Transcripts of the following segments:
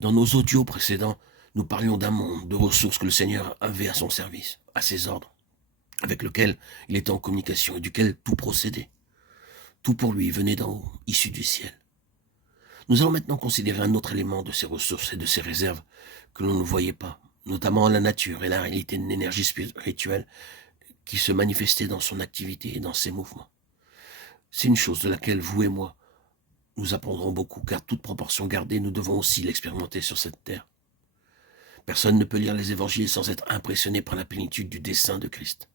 Dans nos audios précédents, nous parlions d'un monde de ressources que le Seigneur avait à son service, à ses ordres, avec lequel il était en communication et duquel tout procédait. Tout pour lui venait d'en haut, issu du ciel. Nous allons maintenant considérer un autre élément de ces ressources et de ces réserves que l'on ne voyait pas, notamment la nature et la réalité d'une énergie spirituelle qui se manifestait dans son activité et dans ses mouvements. C'est une chose de laquelle vous et moi, nous apprendrons beaucoup, car toute proportion gardée, nous devons aussi l'expérimenter sur cette terre. Personne ne peut lire les évangiles sans être impressionné par la plénitude du dessein de Christ.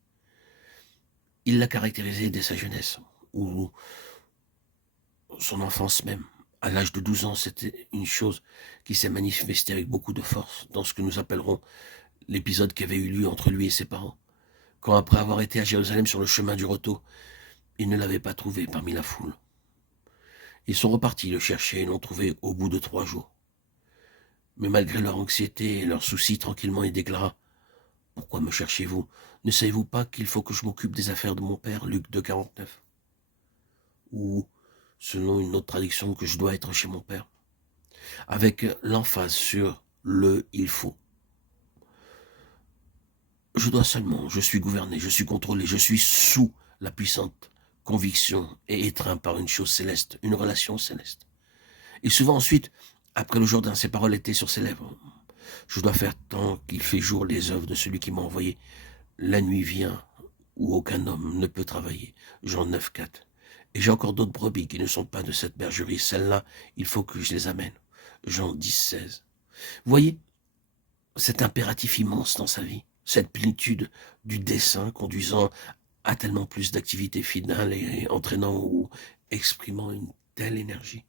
Il l'a caractérisé dès sa jeunesse, ou son enfance même. À l'âge de 12 ans, c'était une chose qui s'est manifestée avec beaucoup de force dans ce que nous appellerons l'épisode qui avait eu lieu entre lui et ses parents. Quand après avoir été à Jérusalem sur le chemin du retour, ils ne l'avaient pas trouvé parmi la foule. Ils sont repartis le chercher et l'ont trouvé au bout de 3 jours. Mais malgré leur anxiété et leurs soucis, tranquillement, il déclara « Pourquoi me cherchez-vous? Ne savez-vous pas qu'il faut que je m'occupe des affaires de mon père » Luc 2,49. Ou, selon une autre traduction, que je dois être chez mon père. Avec l'emphase sur le « il faut ». Je dois seulement, je suis gouverné, je suis contrôlé, je suis sous la puissante conviction et étreint par une chose céleste, une relation céleste. Et souvent ensuite, après le Jourdain, ces paroles étaient sur ses lèvres. Je dois faire tant qu'il fait jour les œuvres de celui qui m'a envoyé. La nuit vient où aucun homme ne peut travailler. Jean 9,4. Et j'ai encore d'autres brebis qui ne sont pas de cette bergerie. Celles-là, il faut que je les amène. Jean 10,16. Vous voyez cet impératif immense dans sa vie, cette plénitude du dessein conduisant à tellement plus d'activités finales et entraînant ou exprimant une telle énergie.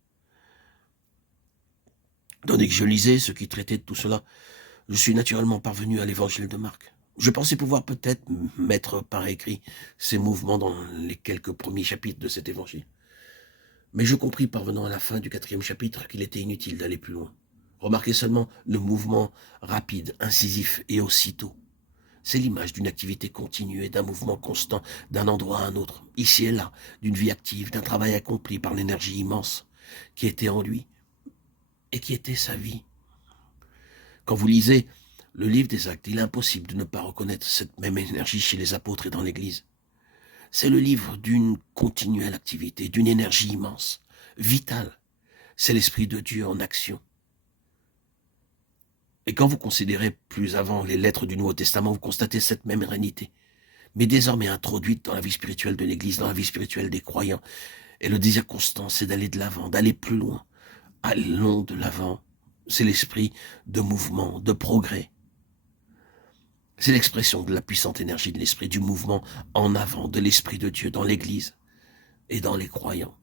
Tandis que je lisais ce qui traitait de tout cela, je suis naturellement parvenu à l'évangile de Marc. Je pensais pouvoir peut-être mettre par écrit ces mouvements dans les quelques premiers chapitres de cet évangile. Mais je compris, parvenant à la fin du 4e chapitre, qu'il était inutile d'aller plus loin. Remarquez seulement le mouvement rapide, incisif et aussitôt. C'est l'image d'une activité continue et d'un mouvement constant d'un endroit à un autre, ici et là, d'une vie active, d'un travail accompli par l'énergie immense qui était en lui et qui était sa vie. Quand vous lisez le livre des Actes, il est impossible de ne pas reconnaître cette même énergie chez les apôtres et dans l'Église. C'est le livre d'une continuelle activité, d'une énergie immense, vitale. C'est l'Esprit de Dieu en action. Et quand vous considérez plus avant les lettres du Nouveau Testament, vous constatez cette même réalité, mais désormais introduite dans la vie spirituelle de l'Église, dans la vie spirituelle des croyants. Et le désir constant, c'est d'aller de l'avant, d'aller plus loin. Allons de l'avant. C'est l'esprit de mouvement, de progrès. C'est l'expression de la puissante énergie de l'esprit, du mouvement en avant, de l'Esprit de Dieu dans l'Église et dans les croyants.